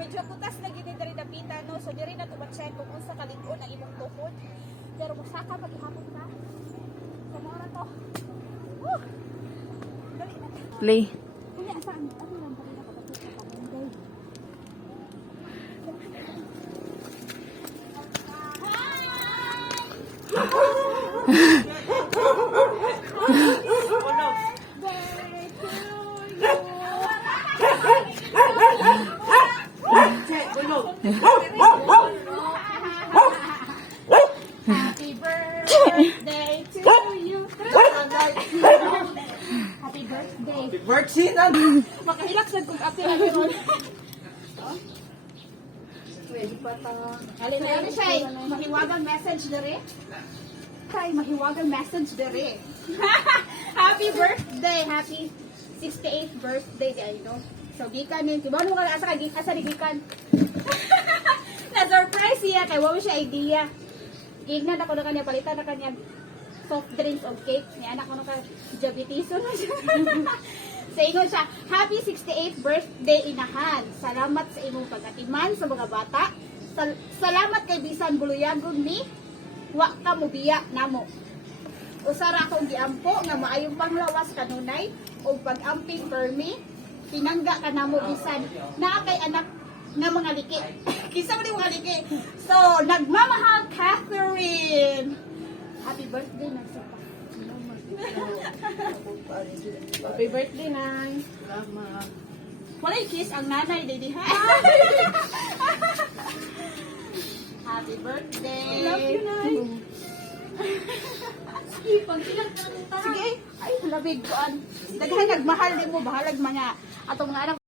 medyo putas na gid diri dapita no. So diri na tumatsyay kung unsa kalig-on ang imong tuhod. Pero musaka maghihapon ka. Sa mora to. Woo! Dali na. Play. Kuya asaan? Ano lang pa kita kapatid sa pamangay. Happy birthday to you. Happy birthday. Birthday na. Makahilak sa kung ate na yun. Pwede pa ta. Alin na yun siya mahiwagang message dere. Kay mahiwagang message dere. Happy birthday. Happy 68th birthday kay no. So gikan ni kibaw mo ka asa ni gikan. Na surprise siya kay wa siya idea. Gignan ako na kanya palitan na kanya soft drinks o cake. Ni anak ko na ka diabetes na siya. Sa ingon siya, happy 68th birthday inahan. Salamat sa imong pagatiman sa mga bata. Salamat kay bisan buluyagon ni wa ka mo biya namo. Usara akong giampo nga maayong panglawas kanunay o pag-amping permi. Pinangga ka namo bisan naa kay anak nga mga liki. Kisa mo mga liki. So, nagmamahal Catherine. Happy birthday na sa Happy birthday, Nay. Salamat. Walay kiss ang nanay, Daddy. Happy birthday. Love you, Nay. Sige, pag silang Sige. Ay, labig ko. Daghan nagmahal din mo. Bahalag mga atong mga anak